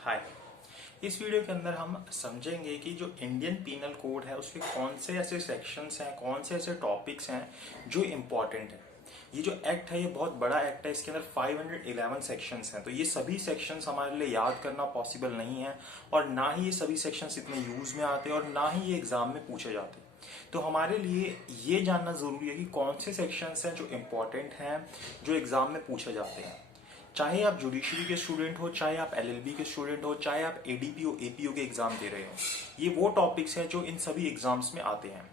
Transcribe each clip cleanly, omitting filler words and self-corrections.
हाय। इस वीडियो के अंदर हम समझेंगे कि जो इंडियन पीनल कोड है उसके कौन से ऐसे सेक्शंस हैं, कौन से ऐसे टॉपिक्स हैं जो इम्पोर्टेंट हैं। ये जो एक्ट है ये बहुत बड़ा एक्ट है, इसके अंदर 511 सेक्शंस हैं, तो ये सभी सेक्शंस हमारे लिए याद करना पॉसिबल नहीं है और ना ही ये सभी सेक्शंस इतने यूज में आते हैं और ना ही ये एग्जाम में पूछे जाते हैं। तो हमारे लिए ये जानना जरूरी है कि कौन से सेक्शंस हैं जो इम्पोर्टेंट हैं, जो एग्जाम में पूछे जाते हैं। चाहे आप जुडिशरी के स्टूडेंट हो, चाहे आप एलएलबी के स्टूडेंट हो, चाहे आप एडीपीओ एपीओ के एग्जाम दे रहे हो, ये वो टॉपिक्स हैं जो इन सभी एग्जाम्स में आते हैं।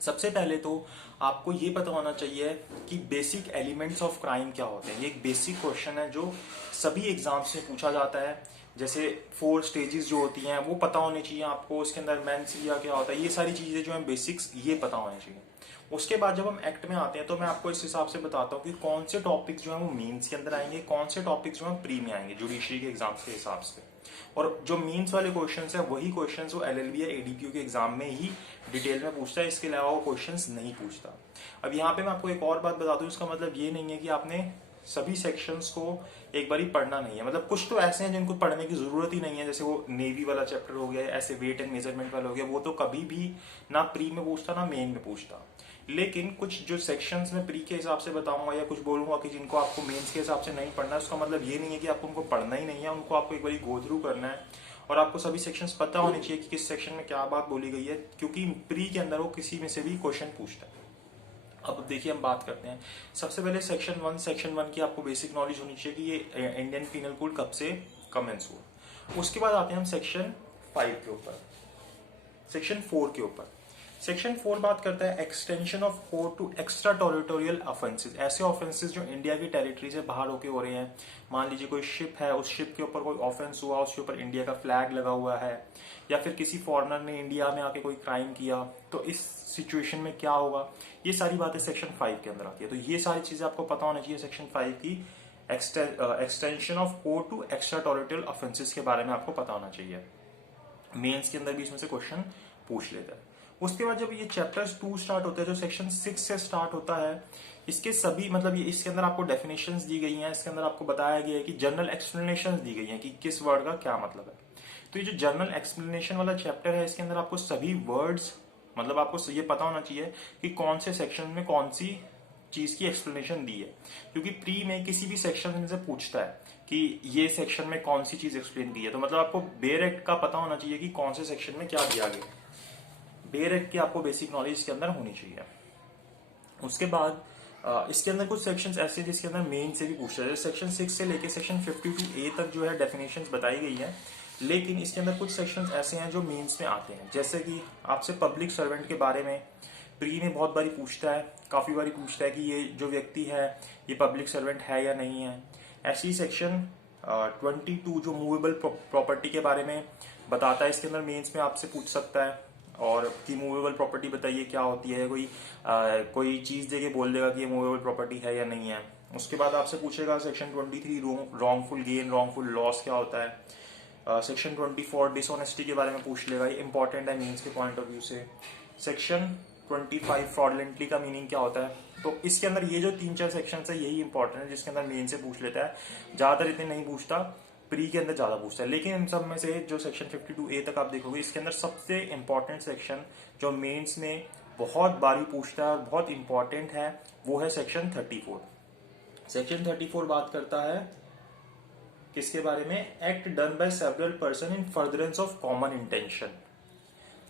सबसे पहले तो आपको ये पता होना चाहिए कि बेसिक एलिमेंट्स ऑफ क्राइम क्या होते हैं। ये एक बेसिक क्वेश्चन है जो सभी एग्जाम्स में पूछा जाता है। जैसे 4 स्टेजेस जो होती हैं वो पता होनी चाहिए आपको, उसके अंदर मेंसिया क्या होता है, ये सारी चीजें जो हैं बेसिक्स ये पता होनी चाहिए। उसके बाद जब हम एक्ट में आते हैं तो मैं आपको इस हिसाब से बताता हूँ कि कौन से टॉपिक्स जो है वो मेंस के अंदर आएंगे, कौन से टॉपिक्स जो है प्री में आएंगे जुडिशरी के एग्जाम्स के हिसाब से। और जो मेंस वाले क्वेश्चंस है वही क्वेश्चंस वो एलएलबी या एडीपीयू के एग्जाम में ही डिटेल में पूछता है, इसके अलावा वो क्वेश्चंस नहीं पूछता। अब यहाँ पे मैं आपको एक और बात बता दूं, इसका मतलब ये नहीं है कि आपने सभी सेक्शंस को एक बार ही पढ़ना नहीं है। मतलब कुछ तो ऐसे हैं जिनको पढ़ने की जरूरत ही नहीं है, जैसे वो नेवी वाला चैप्टर हो गया, ऐसे वेट एंड मेजरमेंट वाला हो गया, वो तो कभी भी ना प्री में पूछता ना मेन में पूछता। लेकिन कुछ जो सेक्शंस में प्री के हिसाब से बताऊंगा या कुछ बोलूंगा कि जिनको आपको मेंस के हिसाब से नहीं पढ़ना है, उसका मतलब ये नहीं है कि आपको उनको पढ़ना ही नहीं है, उनको आपको एक बार गो थ्रू करना है और आपको सभी सेक्शंस पता होने चाहिए कि किस सेक्शन में क्या बात बोली गई है, क्योंकि प्री के अंदर वो किसी में से भी क्वेश्चन पूछता है। अब देखिए हम बात करते हैं। सबसे पहले सेक्शन वन की आपको बेसिक नॉलेज होनी चाहिए कि ये इंडियन पीनल कोड कब से कमेंस हुआ। उसके बाद आते हैं हम सेक्शन 5 के ऊपर, सेक्शन 4 के ऊपर। सेक्शन 4 बात करता है extension of code to extraterritorial offences. ऐसे ऑफेंसेस जो इंडिया की टेरिटरी से बाहर होके हो रहे हैं। मान लीजिए कोई शिप है, उस शिप के ऊपर कोई ऑफेंस हुआ, उसके ऊपर इंडिया का फ्लैग लगा हुआ है, या फिर किसी फॉरेनर ने इंडिया में आके कोई क्राइम किया, तो इस सिचुएशन में क्या होगा, ये सारी बातें सेक्शन 5 के अंदर आती है। तो ये सारी चीजें आपको पता होना चाहिए सेक्शन 5 की। Extension of code to extraterritorial offences के बारे में आपको पता होना चाहिए। मेंस के अंदर भी इसमें से क्वेश्चन पूछ लेता है। उसके बाद जब ये चैप्टर्स 2 स्टार्ट होते हैं, जो सेक्शन 6 से स्टार्ट होता है, इसके सभी मतलब ये इसके अंदर आपको डेफिनेशंस दी गई हैं, इसके अंदर आपको बताया गया है कि जनरल एक्सप्लेनेशंस दी गई हैं कि किस वर्ड का क्या मतलब है। तो ये जो जनरल एक्सप्लेनेशन वाला चैप्टर है, इसके अंदर आपको सभी वर्ड्स मतलब आपको ये पता होना चाहिए कि कौन से सेक्शन में कौन सी चीज की एक्सप्लेनेशन दी है, क्योंकि प्री में किसी भी सेक्शन में से पूछता है कि ये सेक्शन में कौन सी चीज एक्सप्लेन की है। तो मतलब आपको बेयर एक्ट का पता होना चाहिए कि कौन से सेक्शन में क्या दिया गया। बेयर एक्ट की आपको बेसिक नॉलेज इसके अंदर होनी चाहिए। उसके बाद इसके अंदर कुछ सेक्शंस ऐसे हैं जिसके अंदर मेन से भी पूछता है। सेक्शन 6 से लेके सेक्शन 52A तक जो है डेफिनेशंस बताई गई है, लेकिन इसके अंदर कुछ सेक्शंस ऐसे हैं जो मेंस में आते हैं। जैसे कि आपसे पब्लिक सर्वेंट के बारे में प्री में बहुत बारी पूछता है, काफी बारी पूछता है कि ये जो व्यक्ति है ये पब्लिक सर्वेंट है या नहीं है। ऐसे ही सेक्शन 22 जो मूवेबल प्रॉपर्टी के बारे में बताता है, इसके अंदर मेंस में आपसे पूछ सकता है और कि मूवेबल प्रॉपर्टी बताइए क्या होती है, कोई चीज देके बोल देगा कि ये मूवेबल प्रॉपर्टी है या नहीं है। उसके बाद आपसे पूछेगा section 23 wrongful gain wrongful loss क्या होता है। सेक्शन 24 डिसऑनेस्टी के बारे में पूछ लेगा, ये इंपॉर्टेंट है मीन्स के पॉइंट ऑफ व्यू से। सेक्शन 25 फ्रॉडलेंटली का मीनिंग क्या होता है। तो इसके अंदर ये जो 3-4 सेक्शन है यही इंपॉर्टेंट है, जिसके अंदर मेन से पूछ लेता है, ज्यादातर इतने नहीं पूछता, प्री के अंदर ज्यादा पूछता है। लेकिन इन सब में से जो सेक्शन 52A तक आप देखोगे, इसके अंदर सबसे इंपॉर्टेंट सेक्शन जो मेंस में बहुत बारी पूछता है और बहुत इंपॉर्टेंट है वो है सेक्शन 34। सेक्शन 34 बात करता है किसके बारे में, act done by several person in furtherance of common intention.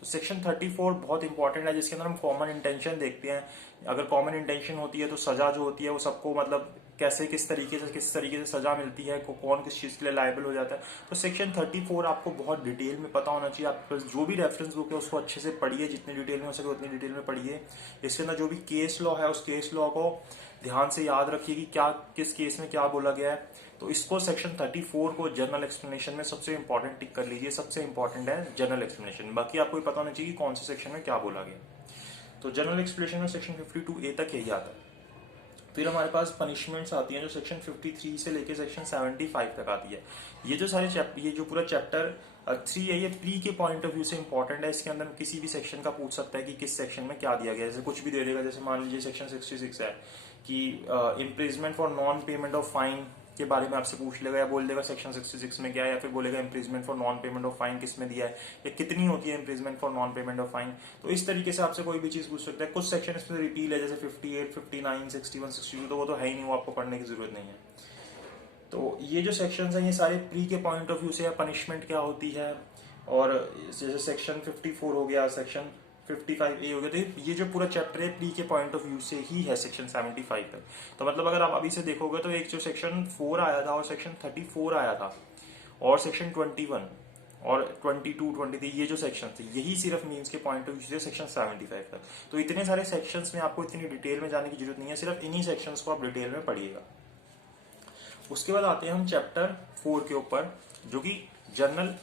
तो सेक्शन 34 बहुत इंपॉर्टेंट है, जिसके अंदर हम कॉमन इंटेंशन देखते हैं। अगर कॉमन इंटेंशन होती है तो सजा जो होती है वो सबको मतलब कैसे किस तरीके से सजा मिलती है, कौन किस चीज के लिए लायबल हो जाता है। तो सेक्शन 34 आपको बहुत डिटेल में पता होना चाहिए। आप जो भी रेफरेंस बुक है उसको अच्छे से पढ़िए, जितनी डिटेल में हो सके उतनी डिटेल में पढ़िए। इसके अंदर जो भी केस लॉ है उस केस लॉ को ध्यान से याद रखिए कि क्या किस केस में क्या बोला गया है। तो इसको सेक्शन 34 को जनरल एक्सप्लेनेशन में सबसे इंपॉर्टेंट टिक कर लीजिए, सबसे इंपॉर्टेंट है जनरल एक्सप्लेनेशन। बाकी आपको पता होना चाहिए कि कौन से सेक्शन में क्या बोला गया। तो जनरल एक्सप्लेनेशन में सेक्शन 52A तक यही आता है। फिर हमारे पास पनिशमेंट्स आती हैं जो सेक्शन 53 से लेके सेक्शन 75 तक आती है। ये जो सारे ये जो पूरा चैप्टर 3 है, ये प्री के पॉइंट ऑफ व्यू से इंपॉर्टेंट है। इसके अंदर किसी भी सेक्शन का पूछ सकता है कि किस सेक्शन में क्या दिया गया है। जैसे कुछ भी दे देगा, जैसे मान लीजिए सेक्शन 66 है कि imprisonment for non payment of fine के बारे में आपसे पूछ लेगा, या बोल देगा सेक्शन 66 में क्या है, या फिर बोलेगा imprisonment for non payment of fine किस में दिया है, या कितनी होती है imprisonment for non payment of fine. तो इस तरीके से आपसे कोई भी चीज पूछ सकता है। कुछ सेक्शन इसमें रिपील है, जैसे 58, 59, 61, 62, तो वो तो है ही नहीं, वो आपको पढ़ने की जरूरत नहीं है। तो ये जो सेक्शन है ये सारे प्री के पॉइंट ऑफ व्यू से है, पनिशमेंट क्या होती है, और जैसे सेक्शन 54 हो गया, सेक्शन 55A हो गया, तो ये जो पूरा चैप्टर है प्री के पॉइंट ऑफ व्यू से ही है सेक्शन 75 तक। तो मतलब अगर आप अभी से देखोगे तो एक जो सेक्शन 4 आया था और सेक्शन 34 आया था और सेक्शन 21 और 22, 23, ये जो सेक्शन थे यही सिर्फ मीन्स के पॉइंट ऑफ व्यू से सेक्शन 75 तक। तो इतने सारे सेक्शंस में आपको इतनी डिटेल में जाने की जरूरत नहीं है, सिर्फ इन्हीं सेक्शंस को आप डिटेल में पढ़िएगा। उसके बाद आते हैं हम चैप्टर 4 के ऊपर, जो कि जनरल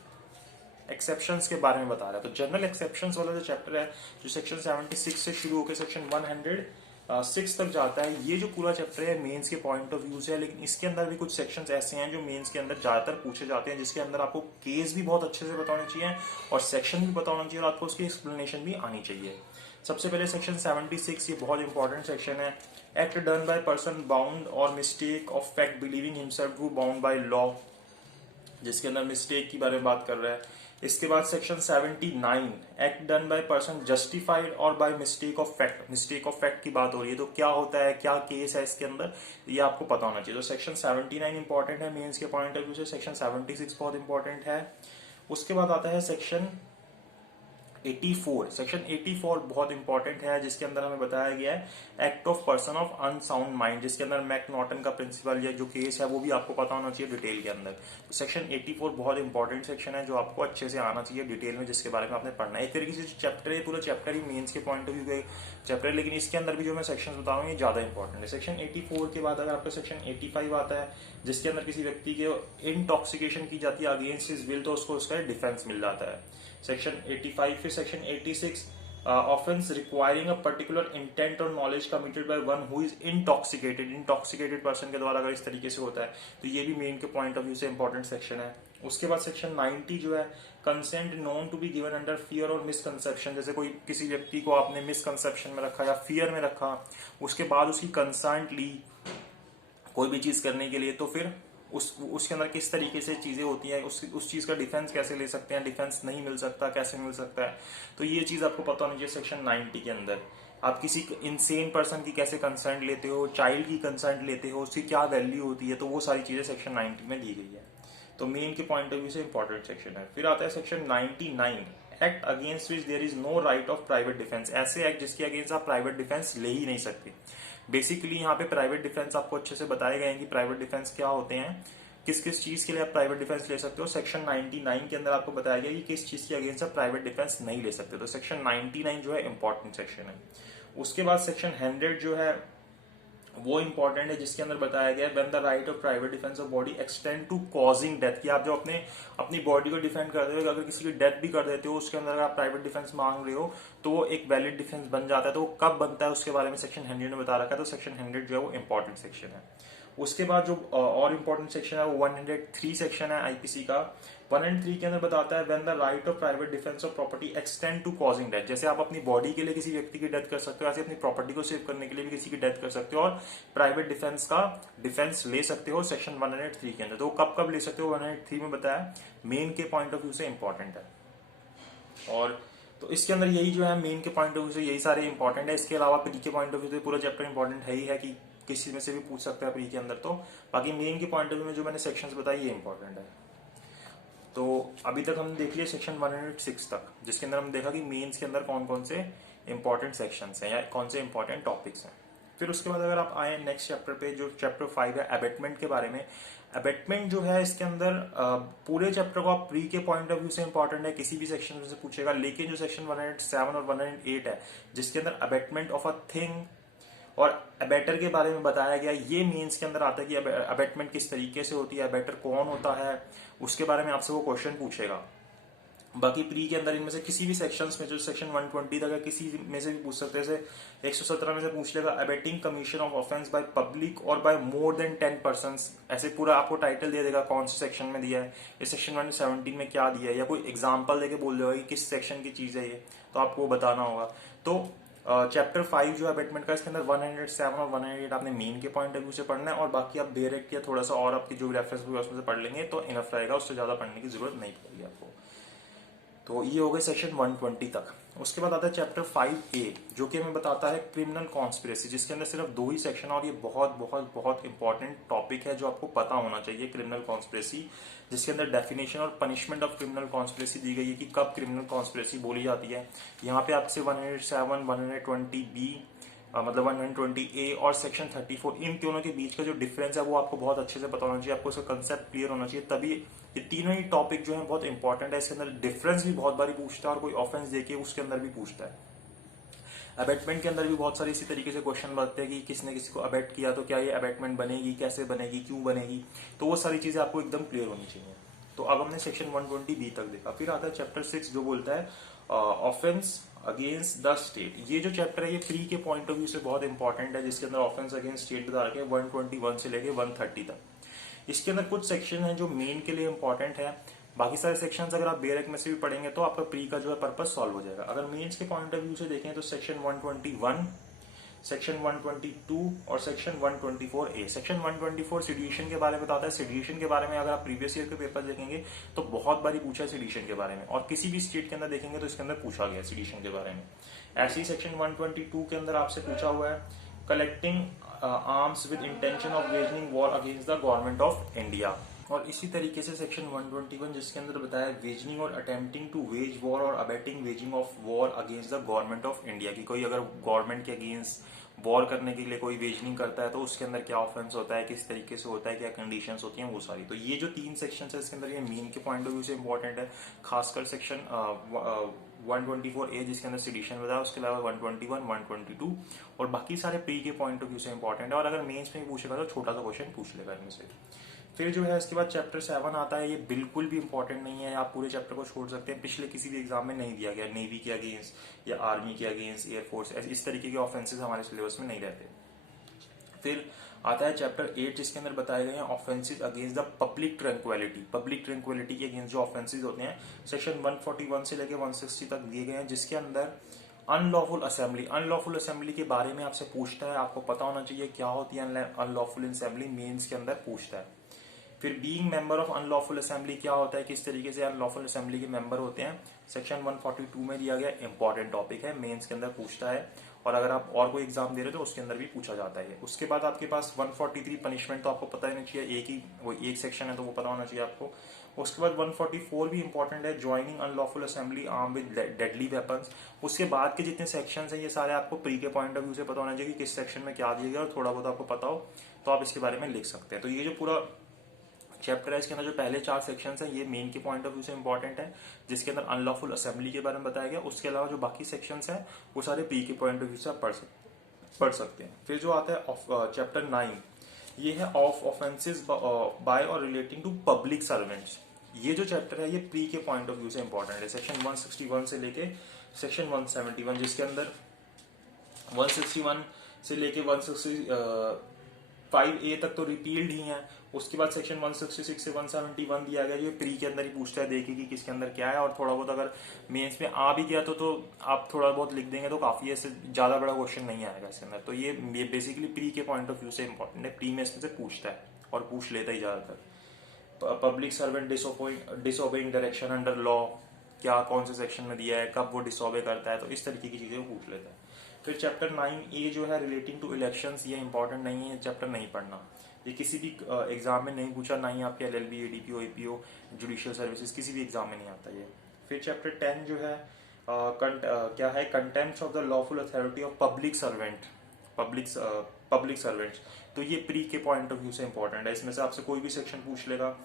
एक्सेप्शंस के बारे में बता रहा है। तो जनरल एक्सेप्शंस वाला जो चैप्टर है, जो सेक्शन 76 से शुरू होकर सेक्शन 106 तक जाता है, ये जो पूरा चैप्टर है मेंस के पॉइंट ऑफ व्यू से है, लेकिन इसके अंदर भी कुछ सेक्शंस ऐसे हैं जो मेंस के अंदर ज्यादातर पूछे जाते हैं, जिसके अंदर आपको केस भी बहुत अच्छे से पता होना चाहिए और सेक्शन भी पता होना चाहिए और आपको उसकी एक्सप्लेनेशन भी आनी चाहिए। सबसे पहले सेक्शन 76, ये बहुत इंपॉर्टेंट सेक्शन है। Act done by person bound और mistake of fact believing himself to bound by law, जिसके अंदर मिस्टेक के बारे में बात कर रहा है। इसके बाद section 79, act done by person justified और by mistake of fact, mistake of fact की बात हो रही है, तो क्या होता है, क्या केस है इसके अंदर, ये आपको पता होना चाहिए। तो सेक्शन 79 इंपॉर्टेंट है मेंस के पॉइंट ऑफ व्यू से। सेक्शन 76 बहुत इंपॉर्टेंट है। उसके बाद आता है सेक्शन 84। सेक्शन 84 बहुत इंपॉर्टेंट है, जिसके अंदर हमें बताया गया है act of person of unsound mind, जिसके अंदर मैकनॉटन का प्रिंसिपल या जो केस है वो भी आपको पता होना चाहिए डिटेल के अंदर। तो सेक्शन 84 बहुत इंपॉर्टेंट सेक्शन है जो आपको अच्छे से आना चाहिए डिटेल में, जिसके बारे में आपने पढ़ना है। एक तरीके से चैप्टर है, पूरा चैप्टर ही मेंस के पॉइंट ऑफ व्यू का चैप्टर है, लेकिन इसके अंदर भी जो मैं सेक्शन बता रहा हूँ ये ज्यादा इंपॉर्टेंट है। सेक्शन 84 के बाद अगर आपका सेक्शन 85 आता है, जिसके अंदर किसी व्यक्ति के इंटॉक्सिकेशन की जाती है अगेंस्ट हिज विल, तो उसको उसका डिफेंस मिल जाता है। सेक्शन 85। फिर section 86, offence requiring a particular intent और knowledge committed by one who is intoxicated, intoxicated person के द्वारा अगर इस तरीके से होता है, तो ये भी मेन के पॉइंट ऑफ व्यू से इंपॉर्टेंट सेक्शन है। उसके बाद सेक्शन 90 जो है consent known to be given under fear और मिसकंसेप्शन, जैसे कोई किसी व्यक्ति को आपने मिसकंसेप्शन में रखा या फियर में रखा, उसके बाद उसकी कंसेंट ली कोई भी चीज करने के लिए, तो फिर उसके अंदर किस तरीके से चीजें होती हैं, उस चीज का डिफेंस कैसे ले सकते हैं, डिफेंस नहीं मिल सकता, कैसे मिल सकता है, तो ये चीज आपको पता होनी चाहिए सेक्शन 90 के अंदर। आप किसी इंसेन पर्सन की कैसे कंसेंट लेते हो, चाइल्ड की कंसेंट लेते हो, उसकी क्या वैल्यू होती है, तो वो सारी चीजें सेक्शन 90 में दी गई है। तो मेन के पॉइंट ऑफ व्यू से इंपॉर्टेंट सेक्शन है। फिर आता है section 99, act against which there is no right of private defence, ऐसे एक्ट जिसके अगेंस्ट आप प्राइवेट डिफेंस ले ही नहीं सकते। बेसिकली यहाँ पे प्राइवेट डिफेंस आपको अच्छे से बताए गए हैं कि प्राइवेट डिफेंस क्या होते हैं, किस किस चीज के लिए आप प्राइवेट डिफेंस ले सकते हो। सेक्शन 99 के अंदर आपको बताया गया कि किस चीज के अगेंस्ट आप प्राइवेट डिफेंस नहीं ले सकते। तो सेक्शन 99 जो है इंपॉर्टेंट सेक्शन है। उसके बाद सेक्शन 100 जो है वो इंपॉर्टेंट है, जिसके अंदर बताया गया when the right of private defence of body extend to causing death, कि आप जो अपनी बॉडी को डिफेंड करते हो, अगर किसी की डेथ भी कर देते हो उसके अंदर अगर आप प्राइवेट डिफेंस मांग रहे हो तो वो एक वैलिड डिफेंस बन जाता है। तो वो कब बनता है उसके बारे में सेक्शन 100 में बता रखा है। तो सेक्शन 100 जो है वो इंपॉर्टेंट सेक्शन है। उसके बाद जो और इंपॉर्टेंट सेक्शन है वो 103 सेक्शन है आईपीसी का। 103 के अंदर बताता है when the right of private defence of property extend to causing death, जैसे आप अपनी बॉडी के लिए किसी व्यक्ति की डेथ कर सकते हो, ऐसे अपनी प्रॉपर्टी को सेव करने के लिए भी किसी की डेथ कर सकते हो और प्राइवेट डिफेंस का डिफेंस ले सकते हो सेक्शन 103 के अंदर। तो कब कब ले सकते हो 103 में बताया, मेन के पॉइंट ऑफ व्यू से इंपॉर्टेंट है। और तो इसके अंदर यही जो है मेन के पॉइंट ऑफ व्यू से यही सारे इंपॉर्टेंट है। इसके अलावा प्री के पॉइंट ऑफ व्यू से पूरा चैप्टर इंपॉर्टेंट है ही है, कि किसी में से भी पूछ सकते हैं प्री के अंदर। तो बाकी मेन के पॉइंट ऑफ व्यू में जो मैंने सेक्शंस बताए ये इंपॉर्टेंट है। तो अभी तक हमने देख लिया सेक्शन 106 तक, जिसके अंदर हमने देखा कि मेंस के अंदर कौन कौन से इंपॉर्टेंट सेक्शंस हैं या कौन से इंपॉर्टेंट टॉपिक्स हैं। फिर उसके बाद अगर आप आए नेक्स्ट चैप्टर पे, जो चैप्टर 5 है अबेटमेंट के बारे में। अबेटमेंट जो है इसके अंदर पूरे चैप्टर को आप प्री के पॉइंट ऑफ व्यू से इंपॉर्टेंट है, किसी भी सेक्शन में से पूछेगा, लेकिन जो सेक्शन 107 और 108 है जिसके अंदर अबेटमेंट ऑफ अ थिंग और अबेटर के बारे में बताया गया, ये मीन्स के अंदर आता है कि अबेटमेंट किस तरीके से होती है, अबेटर कौन होता है, उसके बारे में आपसे वो क्वेश्चन पूछेगा। बाकी प्री के अंदर इनमें से किसी भी सेक्शंस में, जो सेक्शन 120 तक है, किसी में से भी पूछ सकते हैं। जैसे 117 में से पूछ लेगा abetting commission of offence by public और बाय मोर देन 10 पर्संस, ऐसे पूरा आपको टाइटल दे देगा कौन से सेक्शन में दिया है, ये सेक्शन 117 में क्या दिया है, या कोई एग्जाम्पल देके बोल देगा कि किस सेक्शन की चीज है ये, तो आपको बताना होगा। तो चैप्टर 5 जो है अबेटमेंट का, इसके अंदर 107 और 108 आपने मेन के पॉइंट ऑफ व्यू से पढ़ना है, और बाकी आप डायरेक्ट या थोड़ा सा और आपकी जो रेफरेंस हुई उसमें से पढ़ लेंगे तो इनफ रहेगा, उससे ज्यादा पढ़ने की जरूरत नहीं पड़ेगी आपको। तो ये हो गए सेक्शन 120 तक। उसके बाद आता है चैप्टर 5A जो कि हमें बताता है क्रिमिनल कॉन्स्पिरेसी, जिसके अंदर सिर्फ 2 ही सेक्शन, और ये बहुत बहुत बहुत इंपॉर्टेंट टॉपिक है जो आपको पता होना चाहिए। क्रिमिनल कॉन्स्पिरेसी, जिसके अंदर डेफिनेशन और पनिशमेंट ऑफ क्रिमिनल कॉन्स्पिरेसी दी गई है कि कब क्रिमिनल कॉन्स्पिरेसी बोली जाती है। यहाँ पे आपसे 107, 120B मतलब 120A और सेक्शन 34, इन तीनों के बीच का जो डिफरेंस है वो आपको बहुत अच्छे से पता होना चाहिए, आपको उसका कंसेप्ट क्लियर होना चाहिए, तभी ये तीनों ही टॉपिक जो है बहुत इंपॉर्टेंट है। इसके अंदर डिफरेंस भी बहुत बारी पूछता है, और कोई ऑफेंस देके उसके अंदर भी पूछता है। अबेटमेंट के अंदर भी बहुत सारे इसी तरीके से क्वेश्चन बनते हैं कि किसने किसी को अबेट किया तो क्या ये अबेटमेंट बनेगी, कैसे बनेगी, क्यों बनेगी, तो वो सारी चीजें आपको एकदम क्लियर होनी चाहिए। तो अब हमने सेक्शन 120B तक देखा। फिर आता है चैप्टर 6 जो बोलता है ऑफेंस अगेंस्ट द स्टेट। ये जो चैप्टर है ये प्री के पॉइंट ऑफ व्यू से बहुत इंपॉर्टेंट है, जिसके अंदर ऑफेंस अगेंस्ट स्टेट बता रखे 121 से लेके 130 तक। इसके अंदर कुछ सेक्शन है जो मेन के लिए इंपॉर्टेंट है, बाकी सारे सेक्शंस अगर आप बेरक में से भी पढ़ेंगे तो आपका प्री का जो है पर्पस सॉल्व हो जाएगा। अगर मेंस के पॉइंट ऑफ व्यू से देखें तो सेक्शन 121, सेक्शन 122 और सेक्शन 124A। सेक्शन 124 सिडिशन के बारे में बताता है। सिडिशन के बारे में अगर आप प्रीवियस ईयर के पेपर देखेंगे तो बहुत बारी पूछा है सिडिशन के बारे में, और किसी भी स्टेट के अंदर देखेंगे तो इसके अंदर पूछा गया सिडिशन के बारे में। ऐसे ही सेक्शन 122 के अंदर आपसे पूछा हुआ है collecting arms with intention of waging war against the government of India. और इसी तरीके से सेक्शन 121 जिसके अंदर बताया वेजिंग और अटेम्प्टिंग टू वेज वॉर और abetting waging of war against the government of India, की कोई अगर गवर्नमेंट के अगेंस्ट वॉर करने के लिए कोई वेजनिंग करता है तो उसके अंदर क्या ऑफेंस होता है, किस तरीके से होता है, क्या कंडीशंस होती हैं, वो सारी। तो ये जो 3 सेक्शन है इसके अंदर ये मेन के पॉइंट ऑफ व्यू से इंपॉर्टेंट है, खासकर सेक्शन 124A जिसके अंदर सिडिशन बताया, उसके अलावा 121, 122 और बाकी सारे प्री के पॉइंट ऑफ व्यू से इंपॉर्टेंट है, और अगर मेन्स में पूछेगा तो छोटा सा क्वेश्चन पूछ लेगा इनमें से। फिर जो है इसके बाद चैप्टर 7 आता है, ये बिल्कुल भी इंपॉर्टेंट नहीं है, आप पूरे चैप्टर को छोड़ सकते हैं, पिछले किसी भी एग्जाम में नहीं दिया गया, नेवी के अगेंस्ट या आर्मी के अगेंस्ट, एयरफोर्स, इस तरीके के ऑफेंसेस हमारे सिलेबस में नहीं रहते। फिर आता है चैप्टर 8 जिसके अंदर बताए गए हैं offences against the public tranquillity. Public tranquillity के अगेंस्ट जो ऑफेंसेस होते हैं सेक्शन 141 से लेकर 160 तक दिए गए हैं, जिसके अंदर अनलॉफुल असेंबली, अनलॉफुल असेंबली के बारे में आपसे पूछता है, आपको पता होना चाहिए क्या होती है अनलॉफुल असेंबली, मेंस के अंदर पूछता है। फिर being member of unlawful assembly क्या होता है, किस तरीके से अनलॉफुल असेंबली के मेंबर होते हैं, सेक्शन 142 में दिया गया इंपॉर्टेंट टॉपिक है, मेंस के अंदर पूछता है, और अगर आप और कोई एग्जाम दे रहे हो तो उसके अंदर भी पूछा जाता है। उसके बाद आपके पास 143 पनिशमेंट तो आपको पता ही नहीं चाहिए, एक ही वो एक सेक्शन है तो वो पता होना चाहिए आपको। उसके बाद 144 भी इंपॉर्टेंट है, joining unlawful assembly arm with deadly weapons. उसके बाद के जितने सेक्शन हैं ये सारे आपको प्री के पॉइंट ऑफ व्यू से पता होना चाहिए कि किस सेक्शन में क्या दिया गया, और थोड़ा बहुत आपको पता हो तो आप इसके बारे में लिख सकते हैं। तो ये जो पूरा चैप्टर है इसके अंदर जो पहले 4 सेक्शंस हैं ये मेन के पॉइंट ऑफ व्यू से इंपॉर्टेंट है, जिसके अंदर अनलॉफुल असेंबली के बारे में बताया गया। उसके अलावा जो बाकी सेक्शंस हैं वो सारे प्री के पॉइंट ऑफ व्यू से आप पढ़ सकते हैं। फिर जो आता है चैप्टर 9 ये है ऑफ ऑफेंसेस बाय और रिलेटिंग टू पब्लिक सर्वेंट्स। ये जो चैप्टर है ये प्री के पॉइंट ऑफ व्यू से इंपॉर्टेंट है, सेक्शन 161 से लेके सेक्शन 171, जिसके अंदर 161 से लेके 165A तक तो रिपील्ड ही है। उसके बाद सेक्शन 166 से 171 दिया गया, ये प्री के अंदर ही पूछता है, देखिए कि किसके अंदर क्या है, और थोड़ा बहुत अगर मेंस में आ भी गया तो आप थोड़ा बहुत लिख देंगे तो काफी, ऐसे ज्यादा बड़ा क्वेश्चन नहीं आएगा इसके अंदर। तो ये बेसिकली प्री के पॉइंट ऑफ व्यू से इंपॉर्टेंट है, प्री में इसमें से पूछता है और पूछ लेता ही ज्यादातर। Public servant disobeying direction under law, क्या कौन से सेक्शन में दिया है, कब वो डिसोबे करता है, तो इस तरीके की चीजें वो पूछ लेता है। फिर चैप्टर 9A जो है रिलेटिंग टू इलेक्शंस, ये इंपॉर्टेंट नहीं है, चैप्टर नहीं पढ़ना, ये किसी भी एग्जाम में नहीं पूछा, ना ही आपके LLB, ADPO, APO, judicial services किसी भी एग्जाम में नहीं आता ये। फिर चैप्टर 10 जो है क्या है, contempt of the lawful authority of public servants. तो ये प्री के पॉइंट ऑफ व्यू से इंपॉर्टेंट है, इसमें से आपसे कोई भी सेक्शन पूछ लेगा,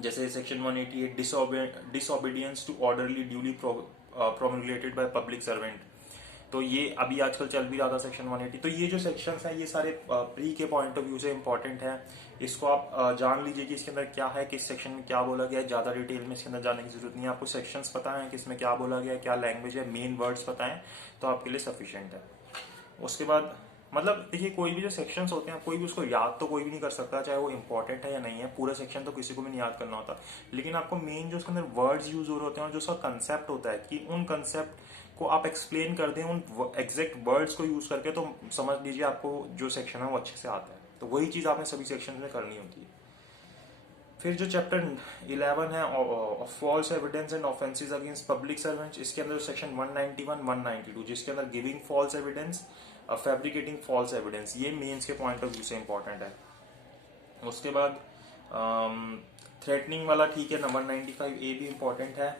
जैसे section 188 disobedience to orderly duly promulgated by public servant, तो ये अभी आजकल चल भी रहा था सेक्शन 180। तो ये जो सेक्शंस हैं ये सारे प्री के पॉइंट ऑफ व्यू से इंपॉर्टेंट है, इसको आप जान लीजिए कि इसके अंदर क्या है, किस सेक्शन में क्या बोला गया है, ज्यादा डिटेल में इसके अंदर जाने की जरूरत नहीं है, आपको सेक्शंस पता है कि इसमें क्या बोला गया है, क्या लैंग्वेज है, मेन वर्ड्स पता है तो आपके लिए सफिशिएंट है। उसके बाद मतलब देखिए कोई भी जो सेक्शंस होते हैं कोई भी उसको याद तो कोई भी नहीं कर सकता, चाहे वो इंपॉर्टेंट है या नहीं है, पूरा सेक्शन तो किसी को भी नहीं याद करना होता। लेकिन आपको मेन जो उसके अंदर वर्ड्स यूज हो रहे होते हैं और जो उसका कंसेप्ट होता है कि उन कंसेप्ट को आप एक्सप्लेन कर दें उन एग्जैक्ट वर्ड्स को यूज करके, तो समझ लीजिए आपको जो सेक्शन है वो अच्छे से आता है। तो वही चीज आपने सभी सेक्शन में करनी होती है। फिर जो चैप्टर 11 है false evidence and offences against public servants, इसके अंदर सेक्शन 191 192 जिसके अंदर giving false evidence, fabricating false evidence, ये मेंस के पॉइंट ऑफ व्यू से इंपॉर्टेंट है। उसके बाद थ्रेटनिंग वाला ठीक है, नंबर 95 ए भी इंपॉर्टेंट है।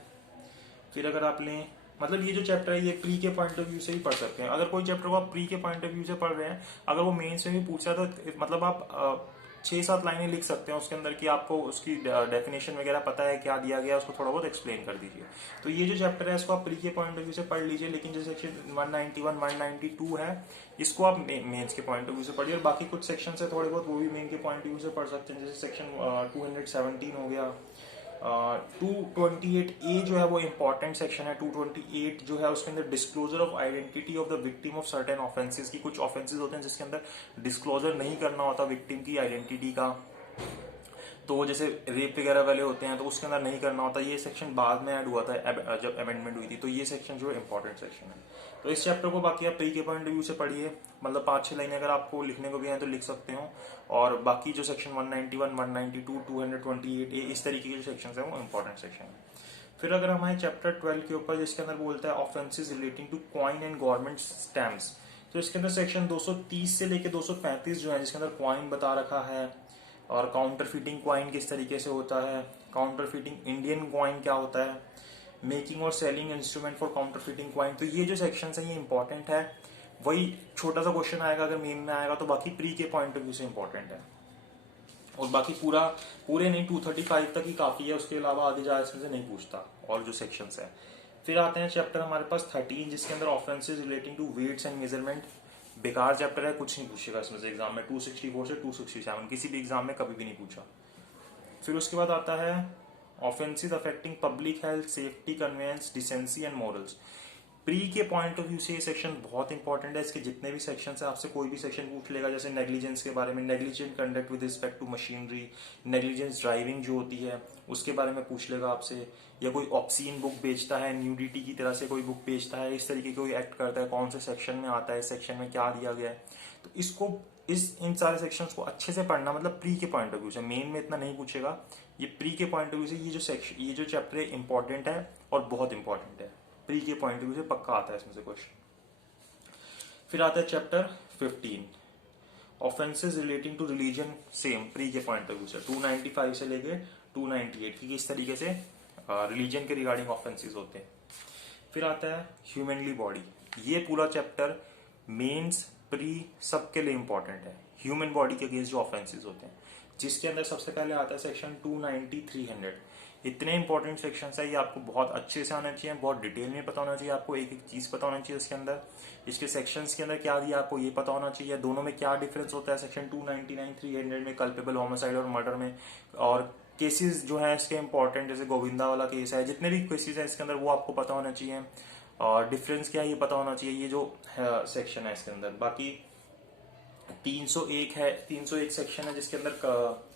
फिर अगर आप लें मतलब ये जो चैप्टर है ये प्री के पॉइंट ऑफ व्यू से ही पढ़ सकते हैं। अगर कोई चैप्टर को आप प्री के पॉइंट ऑफ व्यू से पढ़ रहे हैं, अगर वो मेंस में भी पूछा तो मतलब आप 6-7 लाइनें लिख सकते हैं उसके अंदर कि आपको उसकी डेफिनेशन वगैरह पता है क्या दिया गया, उसको थोड़ा बहुत एक्सप्लेन कर दीजिए। तो ये जो चैप्टर है इसको आप प्री के पॉइंट ऑफ व्यू से पढ़ लीजिए, लेकिन जो सेक्शन 191 192 है इसको आप मेंस के पॉइंट ऑफ व्यू से पढ़िए। और बाकी कुछ सेक्शन है थोड़े बहुत वो भी मेन के पॉइंट ऑफ व्यू से पढ़ सकते हैं, जैसे सेक्शन 217 हो गया। 228 ए जो है वो इंपॉर्टेंट सेक्शन है। 228 जो है उसके अंदर disclosure of identity of the victim of certain offences की, कुछ ऑफेंसेस होते हैं जिसके अंदर डिस्क्लोजर नहीं करना होता विक्टिम की आइडेंटिटी का, तो जैसे रेप वगैरह वाले होते हैं तो उसके अंदर नहीं करना होता। ये सेक्शन बाद में ऐड हुआ था जब अमेंडमेंट हुई थी, तो ये सेक्शन जो है इंपॉर्टेंट सेक्शन है। तो इस चैप्टर को बाकी आप प्री के पॉइंट ऑफ व्यू से पढ़िए, मतलब 5-6 लाइनें अगर आपको लिखने को भी हैं तो लिख सकते हो। और बाकी जो सेक्शन 191 192 228 ए इस तरीके के जो सेक्शन है वो इंपॉर्टेंट सेक्शन है। फिर अगर हमारे चैप्टर 12 के ऊपर जिसके अंदर बोलता है offences relating to coin and government stamps, तो इसके अंदर सेक्शन 230 से लेके 235 जो है जिसके अंदर कॉइन बता रखा है, और काउंटर फीटिंग कॉइन किस तरीके से होता है, काउंटर फीटिंग इंडियन कॉइन क्या होता है, मेकिंग और selling instrument for counter fitting coin. तो ये जो सेक्शन है ये इंपॉर्टेंट है। वही छोटा सा क्वेश्चन आएगा अगर मेन में आएगा, तो बाकी प्री के पॉइंट ऑफ व्यू से इंपॉर्टेंट है। और बाकी पूरे नहीं 235 तक ही काफी है, उसके अलावा आगे जा इसमें से नहीं पूछता और जो सेक्शंस है। फिर आते हैं चैप्टर हमारे पास 13 जिसके अंदर offences relating to weights and measurement. बेकार चैप्टर है, कुछ नहीं पूछेगा इसमें से एग्जाम में। 264 से 267 किसी भी एग्जाम में कभी भी नहीं पूछा। फिर उसके बाद आता है offences affecting public health, safety, convenience, decency and morals. Pre के पॉइंट ऑफ व्यू से ये सेक्शन बहुत इंपॉर्टेंट है। इसके जितने भी सेक्शन है आपसे कोई भी सेक्शन पूछ लेगा, जैसे नेग्लिजेंस के बारे में, negligent conduct with respect to machinery, negligence driving जो होती है उसके बारे में पूछ लेगा आपसे, या कोई ऑब्सीन बुक बेचता है, न्यूडिटी की तरह से कोई बुक बेचता है, इस तरीके कोई एक्ट करता है, कौन से सेक्शन में आता है, सेक्शन में क्या दिया गया है। तो इसको इन सारे सेक्शंस को अच्छे से पढ़ना, मतलब प्री के पॉइंट ऑफ व्यू से। मेन में इतना नहीं पूछेगा, ये प्री के पॉइंट ऑफ व्यू से ये जो चैप्टर है इंपॉर्टेंट है और बहुत इंपॉर्टेंट है। प्री के पॉइंट ऑफ व्यू से पक्का आता है इसमें से क्वेश्चन। फिर आता है chapter 15 offences relating to religion, same pre के पॉइंट ऑफ व्यू से 295 से लेके 298 की किस तरीके से रिलीजन के रिगार्डिंग ऑफेंसेस होते हैं। फिर आता है ह्यूमनली बॉडी, ये पूरा चैप्टर मेंस प्री सबके लिए इंपॉर्टेंट है। ह्यूमन बॉडी के अगेंस्ट जो ऑफेंसेस होते हैं, जिसके अंदर सबसे पहले आता है सेक्शन 290 300। इतने इंपॉर्टेंट सेक्शन है, ये आपको बहुत अच्छे से आना चाहिए, बहुत डिटेल में पता होना चाहिए, आपको एक एक चीज पता होना चाहिए इसके अंदर। इसके सेक्शंस के अंदर क्या दिया आपको ये पता होना चाहिए, दोनों में क्या डिफरेंस होता है सेक्शन 299 300 में, कल्पेबल होमिसाइड और मर्डर में, और केसेस जो है इसके इंपॉर्टेंट, जैसे गोविंदा वाला केस है, जितने भी केसेस है इसके अंदर वो आपको पता होना चाहिए, और डिफरेंस क्या है ये पता होना चाहिए, ये जो सेक्शन है इसके अंदर। बाकी 301 है, 301 सेक्शन है जिसके अंदर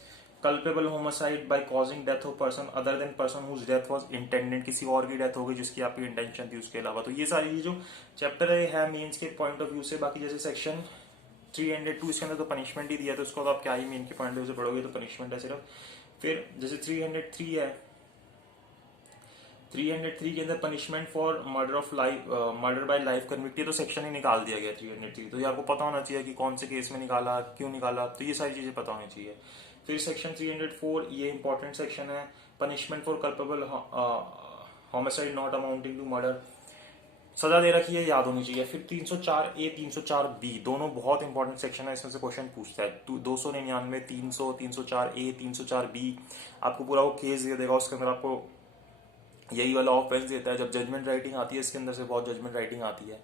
culpable homicide by causing death of person other than person whose death was intended, किसी और की डेथ हो गई जिसकी आपकी इंटेंशन थी उसके अलावा। तो ये सारी ये जो चैप्टर है मेंस के पॉइंट ऑफ व्यू से। बाकी जैसे सेक्शन 302 इसके अंदर तो पनिशमेंट ही दिया, तो उसको तो आप क्या ही मेन के पॉइंट ऑफ व्यू से पढ़ोगे, तो पनिशमेंट है सिर्फ। फिर जैसे 303 है, 303 के अंदर punishment for murder bye life convict, तो सेक्शन ही निकाल दिया गया 303। तो ये आपको पता होना चाहिए कि कौन से केस में निकाला, क्यों निकाला, तो ये सारी चीजें पता होनी चाहिए। फिर सेक्शन 304 ये इंपॉर्टेंट सेक्शन है, punishment for culpable homicide not amounting to murder, सजा दे रखी है, याद होनी चाहिए। फिर 304 ए 304 बी दोनों बहुत इंपॉर्टेंट सेक्शन है, इसमें से क्वेश्चन पूछता है। 299 300 304 ए 304 बी आपको पूरा वो केस दे देगा, उसके अंदर आपको यही वाला ऑफेंस देता है। जब जजमेंट राइटिंग आती है इसके अंदर से बहुत जजमेंट राइटिंग आती है।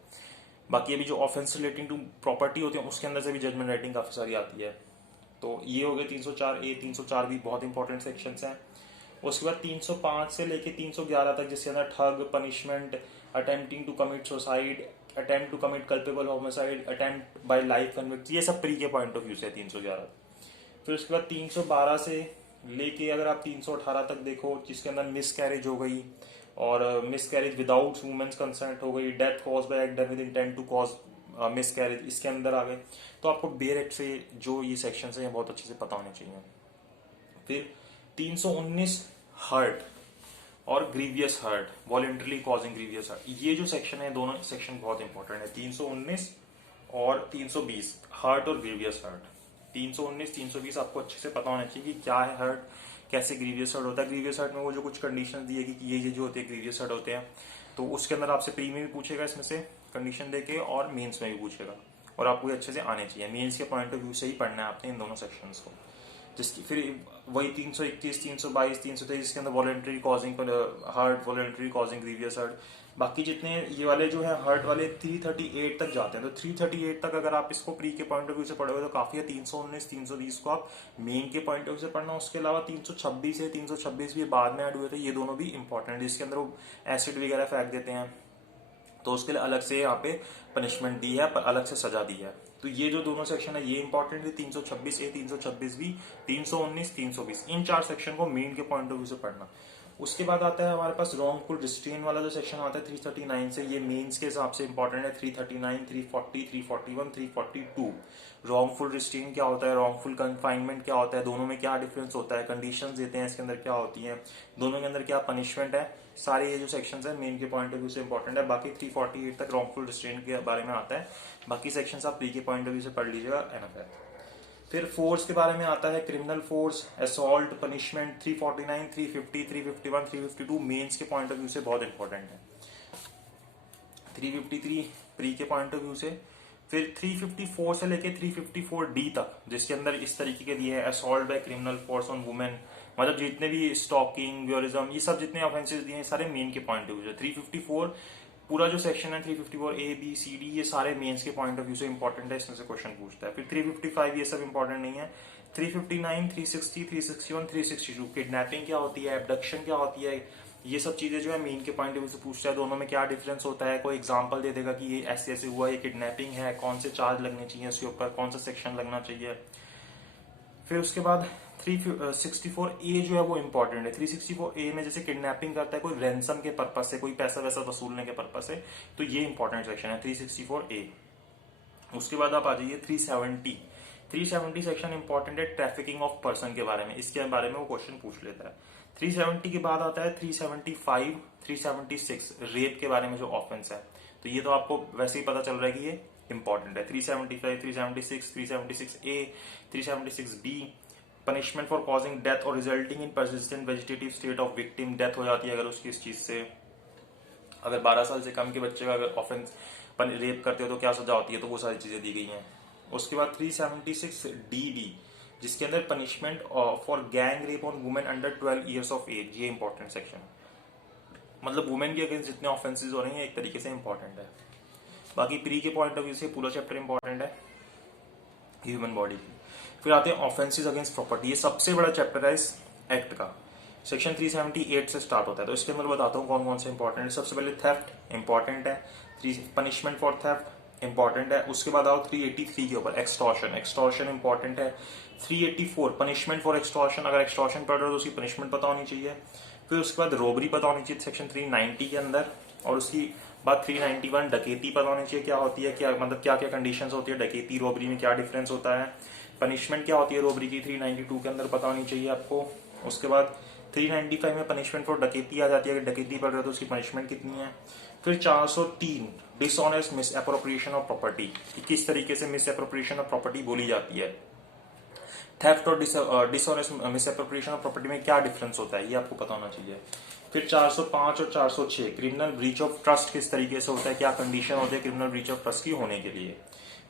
बाकी अभी जो ऑफेंस रिलेटिंग टू प्रॉपर्टी होती है उसके अंदर से भी जजमेंट राइटिंग काफी सारी आती है। तो ये हो गए 304 ए 304 भी बहुत इंपॉर्टेंट सेक्शंस हैं। उसके बाद 305 से लेके 311 तक जिसके अंदर ठग, punishment, attempting to commit suicide, attempt to commit culpable homicide, attempt by life convict, ये सब प्री के पॉइंट ऑफ व्यू से 311। फिर उसके बाद 312 से लेके अगर आप 318 तक देखो, जिसके अंदर मिस कैरेज हो गई और miscarriage without women's consent हो गई, death cause by act done with intent to cause miscarriage, इसके अंदर आ गए। तो आपको बेयर एक्ट से जो ये सेक्शन है बहुत अच्छे से पता होने चाहिए। फिर 319 हर्ट और grievous hurt, voluntarily causing grievous hurt, ये जो सेक्शन है दोनों सेक्शन बहुत इंपॉर्टेंट है। 319 और 320 हर्ट और ग्रीवियस हर्ट। 319 320 आपको अच्छे से पता होना चाहिए कि क्या है हर्ट, कैसे ग्रीवियस हर्ट होता है। ग्रीवियस हर्ट में वो जो कुछ कंडीशन दी है कि ये जो होते हैं ग्रीवियस हर्ट होते हैं, तो उसके अंदर आपसे प्री में भी पूछेगा इसमें से कंडीशन देके और मेंस में भी पूछेगा, और आपको ये अच्छे से आने चाहिए। मेंस के पॉइंट ऑफ व्यू से ही पढ़ना है आपने इन दोनों सेक्शंस को। जिसकी फिर वही 321 322 323 जिसके अंदर voluntary causing hurt, voluntary causing grievous hurt. बाकी जितने ये वाले जो है हर्ट वाले 338 तक जाते हैं, तो 338 तक अगर आप इसको प्री के पॉइंट ऑफ व्यू से पढ़ोगे तो काफी है। 319 320 को आप मेन के पॉइंट ऑफ व्यू से पढ़ना। उसके अलावा 326 है, 326 भी बाद में ऐड हुए थे, ये दोनों भी इंपॉर्टेंट है। जिसके अंदर वो एसिड वगैरह फेंक देते हैं, तो उसके लिए अलग से यहाँ पे पनिशमेंट दी है, पर अलग से सजा दी है। तो ये जो दोनों सेक्शन है ये इंपॉर्टेंट है, 326 ए 326 बी 319 320, इन 4 सेक्शन को मेन के पॉइंट ऑफ व्यू से पढ़ना। उसके बाद आता है हमारे पास रॉन्गफुल रिस्ट्रेन वाला जो सेक्शन आता है 339 से, ये मेंस के हिसाब से इंपॉर्टेंट है। 339 340 341 342 रॉन्गफुल रिस्ट्रेन क्या होता है, रॉन्गफुल कन्फाइनमेंट क्या होता है, दोनों में क्या डिफरेंस होता है, कंडीशंस देते हैं इसके अंदर क्या होती हैं, दोनों के अंदर क्या पनिशमेंट है, सारे ये जो सेक्शंस है मेन के पॉइंट ऑफ व्यू से इंपॉर्टेंट है। बाकी 348 तक रॉन्गफुल रिस्ट्रेन के बारे में आता है, बाकी सेक्शंस आप प्री के पॉइंट ऑफ व्यू से पढ़ लीजिएगा, एनफ है। फिर फोर्स के बारे में आता है, criminal force, assault, punishment, 349 350 351 352 mains के पॉइंट ऑफ व्यू से बहुत इंपॉर्टेंट है। 353 प्री के पॉइंट ऑफ व्यू से। फिर 354 से लेके 354 डी तक, जिसके अंदर इस तरीके के दिए हैं, assault by criminal force on women, मतलब जितने भी स्टॉकिंग, व्योरिज्म, ये सब जितने ऑफेंसेस दिए हैं सारे मेन के पॉइंट ऑफ व्यू से। 354 पूरा जो सेक्शन है 354 ए बी सी डी, ये सारे मेंस के पॉइंट ऑफ व्यू से इंपॉर्टेंट है, इसमें से क्वेश्चन पूछता है। फिर 355 ये सब इंपॉर्टेंट नहीं है। 359 360 361 362 किडनैपिंग क्या होती है, एबडक्शन क्या होती है, ये सब चीजें जो है मेन के पॉइंट ऑफ व्यू से पूछता है। दोनों में क्या डिफरेंस होता है, कोई एग्जांपल दे देगा कि ये ऐसे ऐसे हुआ, ये किडनैपिंग है, कौन से चार्ज लगने चाहिए उसके ऊपर, कौन सा सेक्शन लगना चाहिए। फिर उसके बाद 364 ए जो है वो इंपॉर्टेंट है। 364 ए में जैसे किडनैपिंग करता है कोई रैंसम के पर्पज से, कोई पैसा वैसा वसूलने के पर्पज से, तो ये इंपॉर्टेंट सेक्शन है 364 ए। उसके बाद आप आ जाइए 370 सेक्शन इंपॉर्टेंट है ट्रैफिकिंग ऑफ पर्सन के बारे में, इसके बारे में वो क्वेश्चन पूछ लेता है। 370 के बाद आता है 375 376 रेप के बारे में जो ऑफेंस है, तो ये तो आपको वैसे ही पता चल रहा है कि ये इंपॉर्टेंट है। 375 376 376 A 376 B punishment for causing death और resulting in persistent vegetative state of victim, death हो जाती है अगर उसकी इस चीज से। अगर 12 साल से कम के बच्चे का अगर ऑफेंस रेप करते हो तो क्या सजा होती है, तो वो सारी चीजें दी गई हैं। उसके बाद 376 डी जिसके अंदर punishment for gang rape on women under 12 years of age, ये इंपॉर्टेंट सेक्शन है। मतलब वुमेन के अगेंस्ट जितने ऑफेंसेस हो रहे हैं एक तरीके से इंपॉर्टेंट है। बाकी प्री के पॉइंट ऑफ व्यू से पूरा चैप्टर इंपॉर्टेंट है ह्यूमन बॉडी की। फिर आते हैं ऑफेंसेस अगेंस्ट प्रॉपर्टी, ये सबसे बड़ा चैप्टर है इस एक्ट का। सेक्शन 378 से स्टार्ट होता है, तो इसके अंदर बताता हूँ कौन कौन से इंपॉर्टेंट है। सबसे पहले थेफ्ट इंपॉर्टेंट है, पनिशमेंट फॉर थेफ्ट इंपॉर्टेंट है। उसके बाद आओ 383 के ऊपर एक्सटॉर्शन इंपॉर्टेंट है। 384 पनिशमेंट फॉर एक्सटॉर्शन, अगर एक्सटॉर्शन पढ़ रहे हो तो उसकी पनिशमेंट पता होनी चाहिए। फिर उसके बाद रोबरी पता होनी चाहिए सेक्शन 390 के अंदर, और उसकी बाद 391 डकैती पता होनी चाहिए क्या होती है, क्या मतलब क्या क्या कंडीशंस होती है डकैती रोबरी में, क्या डिफरेंस होता है, पनिशमेंट क्या होती है रोबरी की 392 के अंदर पता होनी चाहिए आपको। उसके बाद 395 में पनिशमेंट फॉर डकैती आ जाती है, अगर डकैती पढ़ रहे हो तो उसकी पनिशमेंट कितनी है। फिर 403 dishonest miss appropriation of property, किस तरीके से मिस एप्रोप्रिएशन ऑफ प्रॉपर्टी बोली जाती है। थेफ्ट और dishonest miss appropriation of property में क्या डिफरेंस होता है, ये आपको पता होना चाहिए। फिर 405 और 406 क्रिमिनल ब्रीच ऑफ ट्रस्ट किस तरीके से होता है, क्या कंडीशन होती है क्रिमिनल ब्रीच ऑफ ट्रस्ट की होने के लिए।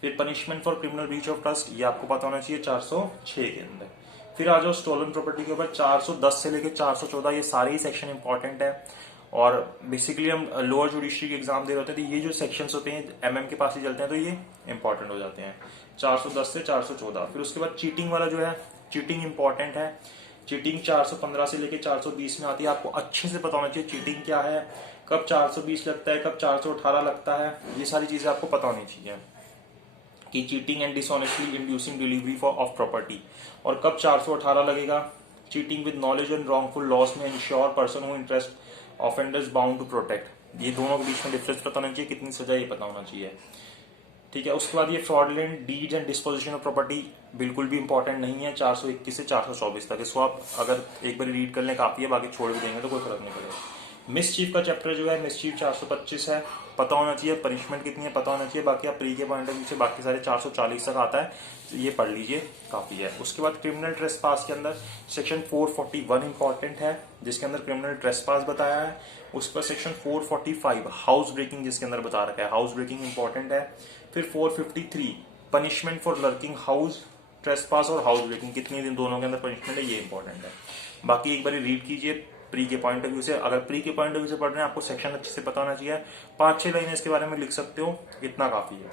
फिर punishment for criminal breach of trust, ये आपको पता होना चाहिए 406 के अंदर। फिर आ जाओ स्टोलन प्रॉपर्टी के ऊपर 410 से लेकर 414, ये सारे ही सेक्शन इंपॉर्टेंट है। और बेसिकली हम लोअर जुडिशरी के एग्जाम दे रहे होते हैं तो ये जो सेक्शंस होते हैं एमएम के पास ही चलते हैं, तो ये इंपॉर्टेंट हो जाते हैं 410 से 414। फिर उसके बाद चीटिंग वाला जो है, चीटिंग इंपॉर्टेंट है। चीटिंग 415 से लेके 420 में आती है। आपको अच्छे से पता होना चाहिए चीटिंग क्या है, कब 420 लगता है, कब 418 लगता है, ये सारी चीजें आपको पता होनी चाहिए कि cheating and dishonestly inducing delivery for of property, और कब 418 लगेगा। Cheating with knowledge and wrongful loss में insure person who interest offenders bound to protect, ये दोनों के बीच में डिफरेंस पता होना चाहिए, कितनी सजा ये पता होना चाहिए। ठीक है, उसके बाद ये fraudulent deed and disposition of property बिल्कुल भी इंपॉर्टेंट नहीं है, 421 से 424 तक। इसको आप अगर एक बार रीड कर लें काफी है, बाकी छोड़ भी देंगे तो कोई फर्क नहीं पड़ेगा। मिसचीफ का चैप्टर जो है मिसचीफ 425 है, पता होना चाहिए पनिशमेंट कितनी है पता होना चाहिए। बाकी आप प्री के पॉइंट ऑफ व्यू से बाकी सारे 440 तक आता है, ये पढ़ लीजिए काफी है। उसके बाद क्रिमिनल ट्रेसपास के अंदर सेक्शन 441 इंपॉर्टेंट है, जिसके अंदर क्रिमिनल ट्रेसपास बताया है। उसके बाद सेक्शन 445 हाउस ब्रेकिंग, जिसके अंदर बता रखा है हाउस ब्रेकिंग इंपॉर्टेंट है। फिर 453 punishment for lurking house trespass और हाउस ब्रेकिंग, कितने दिन दोनों के अंदर पनिशमेंट है, ये इंपॉर्टेंट है। बाकी एक बार रीड कीजिए प्री के पॉइंट ऑफ व्यू से। अगर प्री के पॉइंट ऑफ व्यू से पढ़ रहे हैं आपको सेक्शन अच्छे से पता होना चाहिए, 5-6 लाइनें इसके बारे में लिख सकते हो, इतना काफी है।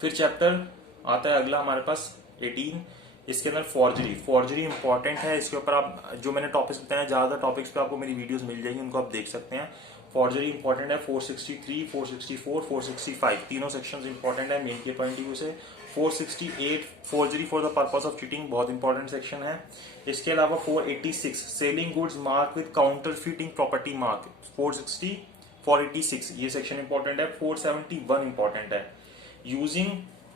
फिर चैप्टर आता है अगला हमारे पास 18, इसके अंदर फॉर्जरी इंपॉर्टेंट है। इसके ऊपर आप जो मैंने टॉपिक्स बताए ज्यादातर टॉपिक्स पे आपको मेरी वीडियोस मिल जाएगी, उनको आप देख सकते हैं। फॉर्जरी इंपॉर्टेंट है, 463, 464, 465 तीनों सेक्शंस इंपॉर्टेंट है मेन के पॉइंट ऑफ व्यू से। 468 forgery for the purpose of cheating, बहुत इंपॉर्टेंट सेक्शन है। इसके अलावा 486 selling goods mark with counterfeiting property mark, 486 ये सेक्शन इंपॉर्टेंट है। 471 इंपॉर्टेंट है, using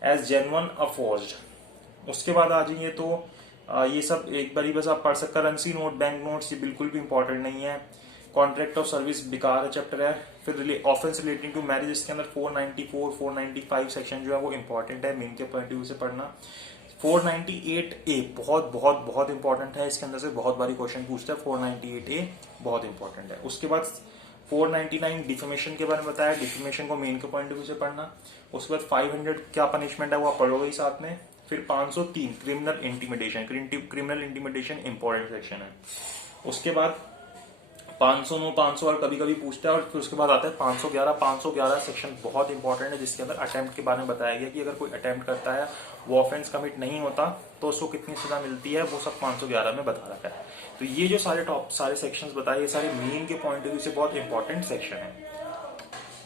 as genuine a forged. उसके बाद आ जाइए तो ये सब एक बारी बस आप पढ़ सकते। करेंसी नोट, बैंक नोट्स, ये बिल्कुल भी इंपॉर्टेंट नहीं है। कॉन्ट्रैक्ट ऑफ सर्विस बेकार चैप्टर है। फिर ऑफेंस रिलेटिंग टू मैरिज, इसके अंदर 494, 495 सेक्शन जो है वो इंपॉर्टेंट है, मेन के पॉइंट ऑफ व्यू से पढ़ना। 498A बहुत बहुत बहुत इंपॉर्टेंट है, इसके अंदर से बहुत बारी क्वेश्चन पूछता है, 498A बहुत इंपॉर्टेंट है। उसके बाद 499 डिफेमेशन के बारे में बताया, डिफेमेशन को मेन के पॉइंट ऑफ व्यू से पढ़ना। उसके बाद 500 क्या पनिशमेंट है वो आप पढ़ोगे ही साथ में। फिर 503 criminal intimidation, criminal intimidation important section है। उसके बाद 509, 500 और कभी कभी पूछता है। और फिर उसके बाद आता है 511, 511 सेक्शन बहुत इंपॉर्टेंट है, जिसके अंदर अटेम्प्ट के बारे में बताया गया कि अगर कोई अटेम्प्ट करता है वो ऑफेंस कमिट नहीं होता तो उसको कितनी सजा मिलती है, वो सब 511 में बता रखा है। तो ये जो सारे सेक्शंस बताए, ये सारे मेन के पॉइंट ऑफ व्यू से बहुत इंपॉर्टेंट सेक्शन है।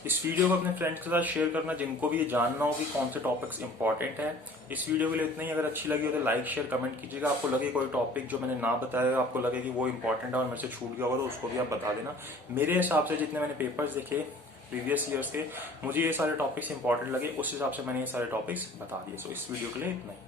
इस वीडियो को अपने फ्रेंड्स के साथ शेयर करना जिनको भी ये जानना हो कि कौन से टॉपिक्स इंपॉर्टेंट है। इस वीडियो के लिए इतना ही। अगर अच्छी लगी हो तो लाइक शेयर कमेंट कीजिएगा। आपको लगे कोई टॉपिक जो मैंने ना बताया, आपको लगे कि वो इंपॉर्टेंट है और मेरे से छूट गया होगा तो उसको भी आप बता देना। मेरे हिसाब से जितने मैंने पेपर्स देखे प्रीवियस ईयर्स के, मुझे ये सारे टॉपिक्स इंपॉर्टेंट लगे, उस हिसाब से मैंने ये सारे टॉपिक्स बता दिए। सो इस वीडियो के लिए इतना ही।